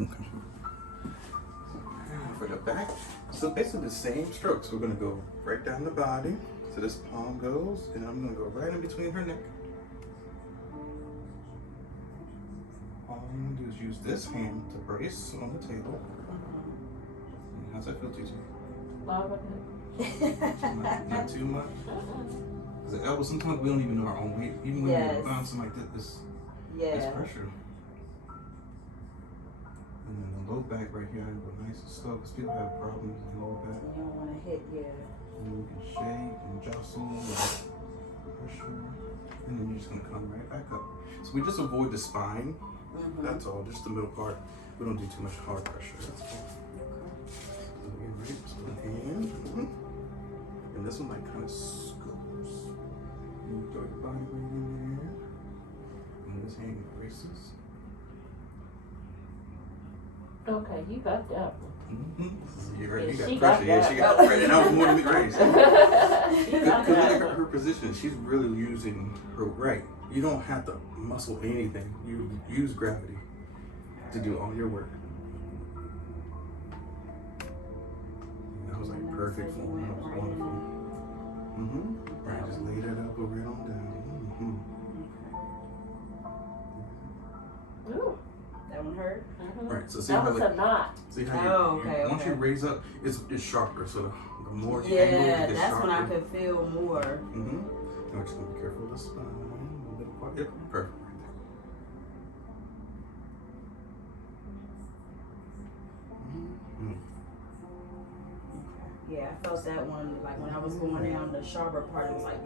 Okay. For the back, so basically the same strokes. We're gonna go right down the body. So this palm goes, and I'm gonna go right in between her neck. All I'm gonna do is use this hand to brace on the table. How's that feel to you? Not too much? Because the elbow, sometimes we don't even know our own weight. Even when we're bouncing like this, it's pressure. And then the low back right here, I have a nice slow, because people have problems with the low back. You don't want to hit, And then you can shake and jostle and pressure. And then you're just going to come right back up. So we just avoid the spine. That's all, just the middle part. We don't do too much hard pressure. That's all. So again, right, so the hand. And this one like kind of scoops. And you throw your body weight in there. And this hand braces. Okay, you got that one. You're right, you got She pressure. got Yeah, that. she got pressure. And that was more than me, right? She got Because look that at one. her position. She's really using her right. You don't have to muscle anything. You use gravity to do all your work. And that was like perfect form. That was wonderful. Right, just lay that elbow right on down. Ooh. That one hurt? Right, so see That how was a knot. see how once you raise up, it's sharper. So the more you angle, it gets that's sharper. when I could feel more. And we're just gonna be careful of the spine. A little quiet. Yep, perfect right there. Yeah, I felt that one, like when I was going down the sharper part, it was like,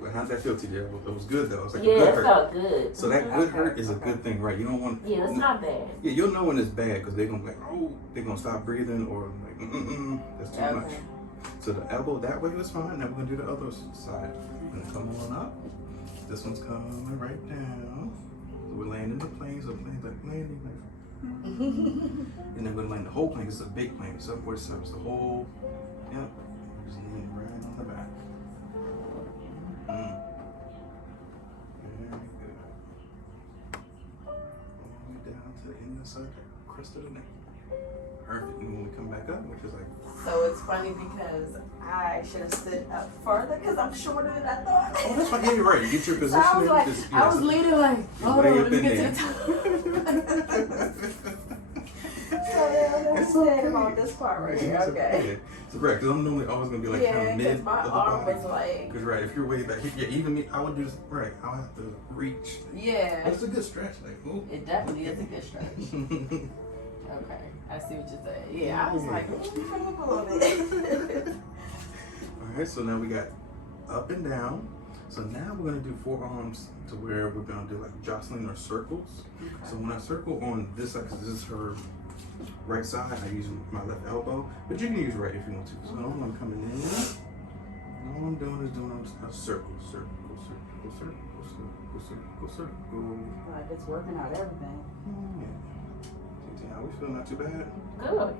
Well, how'd that feel to you? It was good though. It was like a Yeah, good it hurt. felt good. So that good hurt is a good thing, right? You don't want. Yeah, it's not bad. Yeah, you'll know when it's bad because they're gonna be like, oh, they're gonna stop breathing or like, that's too much. So the elbow that way was fine. Now we're gonna do the other side. We're gonna come on up. This one's coming right down. So we're landing the plane. So plane's like landing like. And then we're land the whole plane. It's a big plane. So where it serves the whole. Yep. Just land right on the back. Very good. All the way down to the inside crest of the neck. Perfect. And when we come back up, which is like. So it's funny because I should have stood up further because I'm shorter than I thought. Oh, that's fine. Yeah, you're right. You get your position. So I was like, just, I was leaning like, hold on, let me get to the top. So yeah, I'm saying about this part right here. Okay. So right, because I'm normally always gonna be like kind of mid because my of the arm body. was like. Because right, if you're way back, yeah, even me, I would do this. Right, I'll have to reach. Yeah. But it's a good stretch, like ooh. It definitely is a good stretch. Okay, I see what you're saying. Yeah, I was like, come up a little bit. All right, so now we got up and down. So now we're gonna do forearms to where we're gonna do like jostling or circles. Okay. So when I circle on this side, because this is her right side, I use my left elbow, but you can use right if you want to. So I'm coming in. All I'm doing is doing a circle, circle, circle, circle, circle, circle, circle. Like it's working out everything. Yeah. See how we feel? Not too bad. Good. Okay.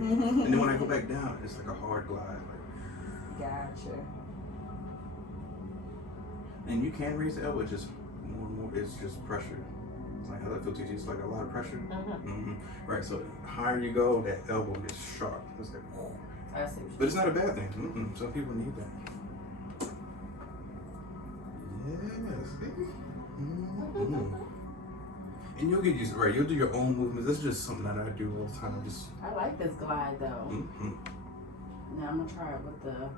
And then when I go back down, it's like a hard glide. Like. Gotcha. And you can raise the elbow, it's just more and more, it's just pressure. It's like how that feels to you, it's like a lot of pressure. Right, so the higher you go, that elbow gets sharp. It's like, oh. I see. But it's not a bad thing. Some people need that. Yes. And you'll get used to it, right? You'll do your own movements. This is just something that I do all the time. Just. I like this glide though. Now I'm gonna try it with the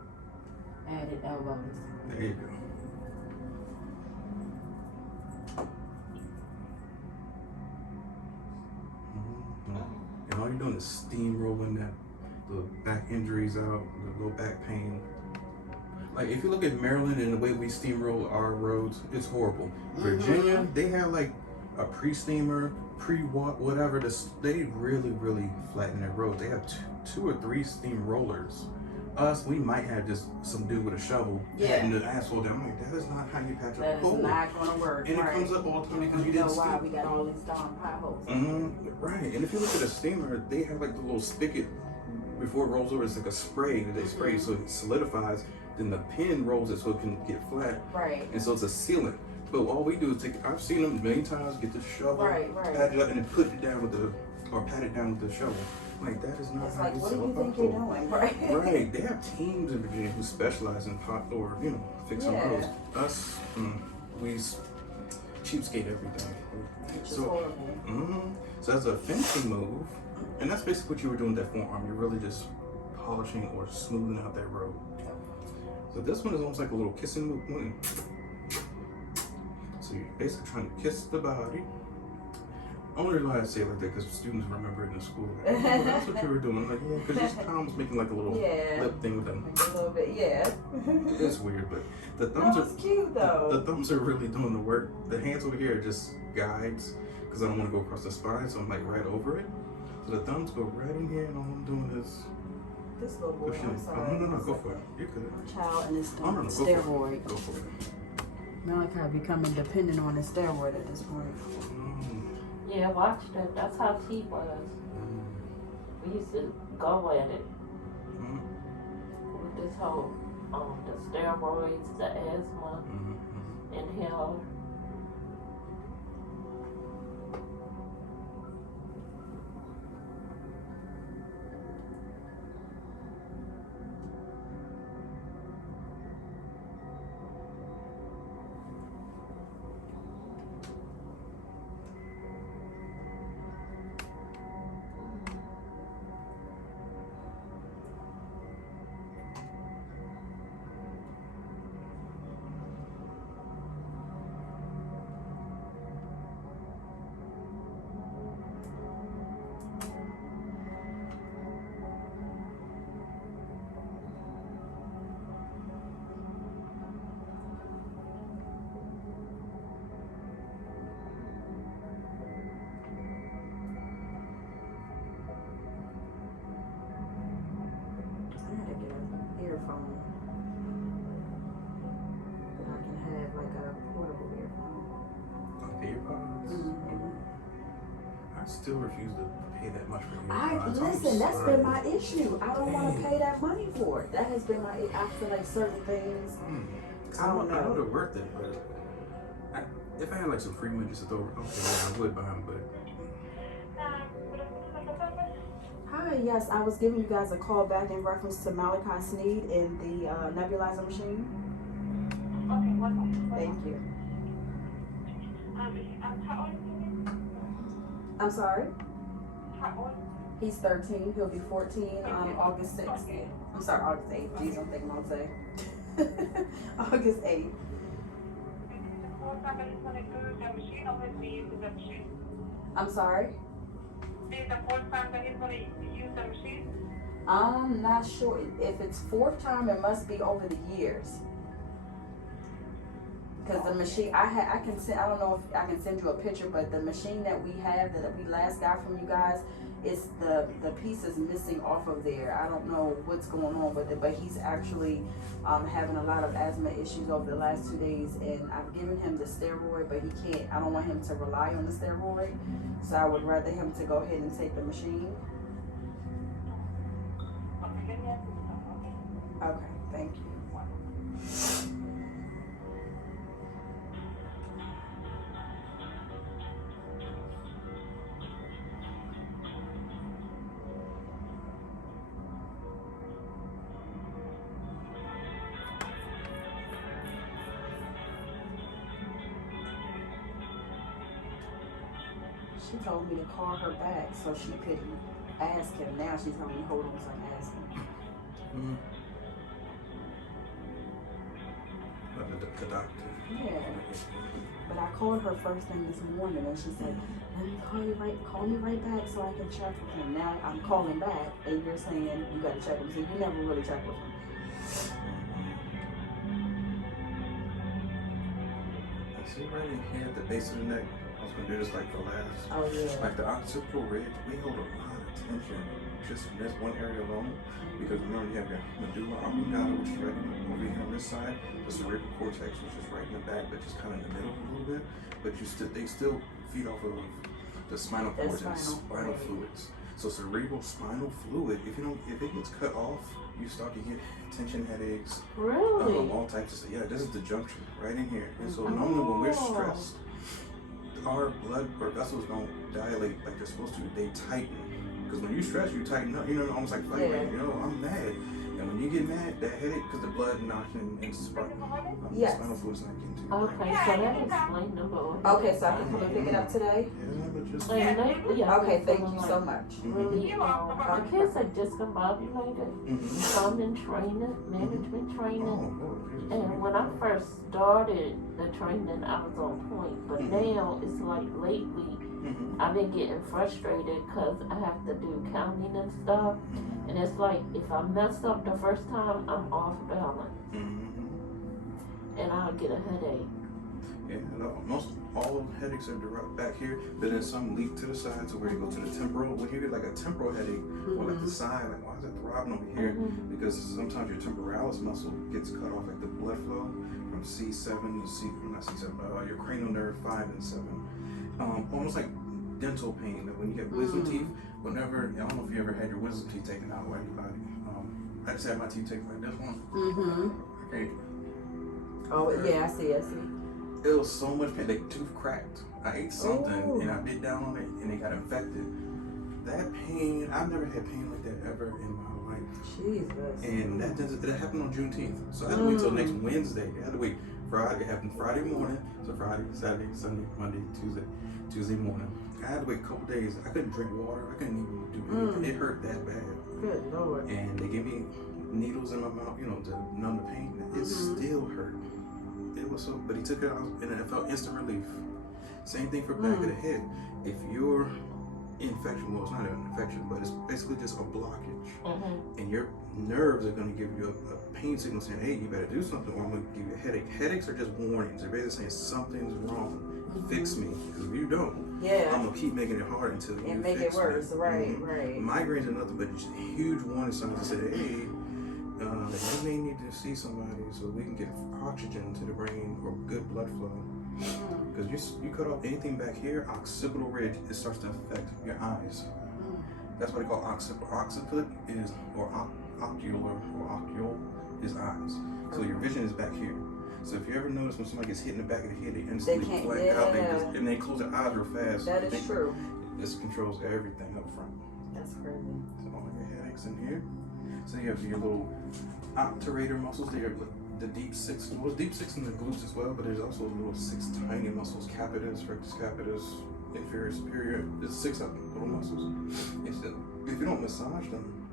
added elbows. There you go. And all you're doing is steamrolling the back injuries out, the low back pain. Like if you look at Maryland and the way we steamroll our roads, it's horrible. Virginia, they have like a pre-steamer, whatever. They really, really flatten their roads. They have two or three steam rollers. Us, we might have just some dude with a shovel and the asphalt down. I'm like, that is not how you patch up a hole. That is not gonna work. And it comes up all the time because you didn't steam. Why we got all these darn potholes. Right, and if you look at a steamer, they have like the little spigot before it rolls over. It's like a spray that they spray so it solidifies. Then the pin rolls it so it can get flat. Right. And so it's a sealant. But all we do is take. I've seen them many times get the shovel, Right. pat it up, and then put it down with the, or pat it down with the shovel. Like that is not It's how like, you what do sell you think you're doing? Right. Right. They have teams in Virginia who specialize in pot or fixing roads. Us, we cheapskate everything. Which is So, horrible. so that's a finishing move, and that's basically what you were doing with that forearm. You're really just polishing or smoothing out that road. So this one is almost like a little kissing move. So you're basically trying to kiss the body. I only realize I say it like that because students remember it in school. Like, oh, that's what you were doing. I'm like, yeah, because this Tom's making like a little lip thing with them. Like a little bit, yeah. It's weird, but the thumbs That was cute though. The thumbs are really doing the work. The hands over here are just guides because I don't want to go across the spine, so I'm like right over it. So the thumbs go right in here, and all I'm doing is This little boy, pushing I'm it. sorry. Oh, no, go for it. You could. Child and his Oh, no, go steroid. for it. Go for it. Malachi becoming dependent on his steroid at this point. Yeah, watch that. That's how T was. We used to go at it with this whole the steroids, the asthma, inhaler. Earphone. But I can have like a portable earphone. AirPods? I still refuse to pay that much for AirPods. Listen, that's been my issue. I don't want to pay that money for it. That has been my. I feel like certain things. I don't know they're worth it, but if I had like some free money just to throw, okay, yeah, I would buy them, but. Hi, yes, I was giving you guys a call back in reference to Malachi Sneed and the nebulizer machine. Okay, one moment. Thank you. How old is he? I'm sorry? How old? He's 13. He'll be 14 August 6th. I'm sorry, August 8th. Jeez, I'm thinking I'll say. August 8th. The first time that he's going to do the machine or will be using the machine? I'm sorry? This is the first time that he's going to use the machine? I'm not sure. If it's fourth time, it must be over the years. Because the machine, I can send, I don't know if I can send you a picture, but the machine that we have, that we last got from you guys, it's the piece is missing off of there. I don't know what's going on with it, but he's actually having a lot of asthma issues over the last 2 days, and I've given him the steroid, but he can't, I don't want him to rely on the steroid, so I would rather him to go ahead and take the machine. Okay, let me ask you something, okay? Okay, thank you. She told me to call her back so she could ask him. Now she's telling me, hold on, so I'm asking. The doctor. Yeah. But I called her first thing this morning and she said, let me call me right back so I can check with him. Now I'm calling back and you're saying you gotta check with him. So you never really check with him. See right in here at the base of the neck. I was gonna do this like the last. Oh yeah. Like the occipital ridge, we hold a lot of tension just in this one area alone. Because remember you have your medulla oblongata, which is right over here on this side, the cerebral cortex, which is right in the back, but just kind of in the middle a little bit. But they still feed off of the spinal cord and spinal fluids. So cerebral spinal fluid, if it gets cut off, you start to get tension headaches, Really? all types of stuff. Yeah, this is the junction right in here. And so normally when we're stressed, our blood or vessels don't dilate like they're supposed to. They tighten. Because when you stress, you tighten up. You know, almost like fighting. Yeah. You know, I'm mad. And when you get mad, that headache, because the blood knocking and Yes. spinal fluid's not getting to you. Okay, so that explains the board. Okay, so I can come and pick it up today? Yeah, but just... And they, yeah, Okay, thank feeling you like so much. Really, the kids are discombobulated. Some in training, management training. And when I first started the training, I was on point. But now it's like lately, I've been getting frustrated because I have to do counting and stuff. And it's like if I mess up the first time, I'm off balance. And I'll get a headache. Yeah, most all of the headaches are direct back here, but then some leak to the side to where you go to the temporal. When you get like a temporal headache, or like the side, like why is it throbbing over here? Because sometimes your temporalis muscle gets cut off, like the blood flow from C7 to not C7, your cranial nerve 5 and 7. Almost like dental pain. Like when you get wisdom teeth, whenever, I don't know if you ever had your wisdom teeth taken out by anybody. I just had my teeth taken like this one. Okay. Oh, yeah, I see. It was so much pain. The tooth cracked. I ate something and I bit down on it and it got infected. That pain, I've never had pain like that ever in my life. Jesus. And that happened on Juneteenth. So I had to wait till next Wednesday. I had to wait Friday. It happened Friday morning. So Friday, Saturday, Sunday, Monday, Tuesday morning. I had to wait a couple days. I couldn't drink water. I couldn't even do anything. It hurt that bad. Good Lord. And they gave me needles in my mouth, you know, to numb the pain. It still hurt. It was so, but he took it out and it felt instant relief. Same thing for back of the head. If your infection, well, it's not an infection, but it's basically just a blockage, and your nerves are going to give you a pain signal saying, hey, you better do something or I'm going to give you a headache. Headaches are just warnings. They're basically saying something's wrong. Fix me. Because if you don't, I'm going to keep making it hard until you make fix it worse. me. Right. Migraines are nothing but just huge warning signs that say, hey, you may need to see somebody so we can get oxygen to the brain or good blood flow. Because you cut off anything back here, occipital ridge, it starts to affect your eyes. That's what they call occipital. Occiput is, or ocular is eyes. So your vision is back here. So if you ever notice when somebody gets hit in the back of the head, they instantly blank out, and they close their eyes real fast. That is true. This controls everything up front. That's crazy. So all your headaches in here. So you have your little obturator muscles there, the deep six. Well, deep six in the glutes as well, but there's also little 6 tiny muscles: capitis, rectus capitis, inferior, superior. There's 6 of them, little muscles. If you don't massage them,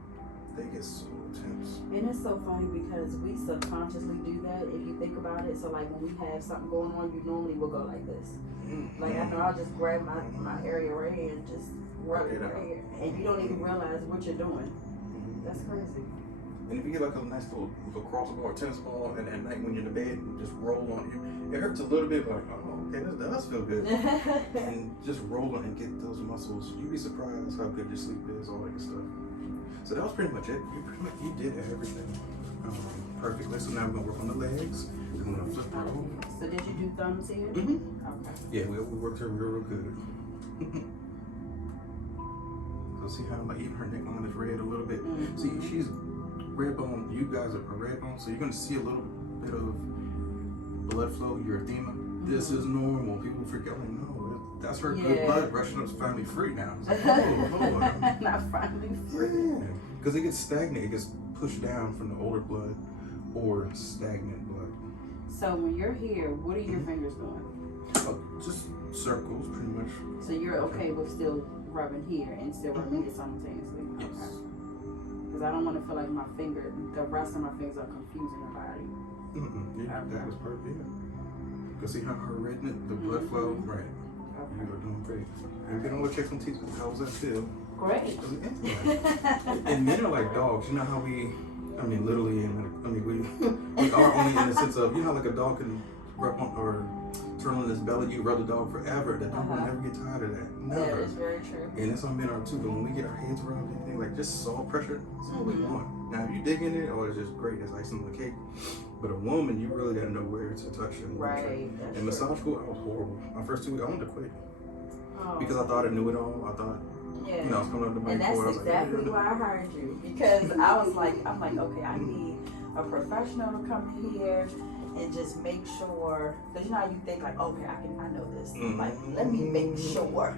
they get so tense. And it's so funny because we subconsciously do that if you think about it. So like when we have something going on, you normally will go like this. Like I know I'll just grab my area right here and just rub it right here. And you don't even realize what you're doing. That's crazy. And if you get like a nice little lacrosse ball or tennis ball, and at night when you're in the bed, and just roll on it hurts a little bit, but like, oh, okay, this does feel good. And just roll on and get those muscles. You'd be surprised how good your sleep is, all that good stuff. So that was pretty much it. You did everything perfectly. So now we're gonna work on the legs. I'm gonna flip her over. So did you do thumbs here? Okay. Yeah, we worked her real good. So see how like even her neckline is red a little bit. See, she's red bone. You guys are red bone, so you're gonna see a little bit of blood flow, erythema. This is normal. People forget, like, no, that's her good blood rushing up to finally free now. It's like, hold on. Not finally free. Yeah, because it gets stagnant. It gets pushed down from the older blood or stagnant blood. So when you're here, what are your fingers doing? Just circles, pretty much. So you're okay with still rubbing here and still rubbing here simultaneously? Yes. Okay. Because I don't want to feel like the rest of my fingers are confusing your body. Yeah, that is perfect. Yeah. Because see how her redness, the blood flow, right? Okay. You are doing great. And we don't go check some teeth. How was that feel? Great. And men are like dogs. You know how literally, we are only in the sense of, you know, like a dog can rub on or turn on his belly, you rub the dog forever. The dog will never get tired of that. Never. That is very true. And that's on men are too. But when we get our heads rubbed, anything like just soft pressure, that's all we want. Now, if you dig in it, it's just great. It's icing on the cake. But a woman, you really gotta know where to touch and right. And massage school, I was horrible. My first 2 weeks, I wanted to quit. Oh. Because I thought I knew it all. I thought Yeah. You know, I was coming up the main And that's cord. I was exactly like, why I hired you, because I was like, okay, I need a professional to come in here and just make sure, because you know how you think like, okay, I know this. Like, let me make sure.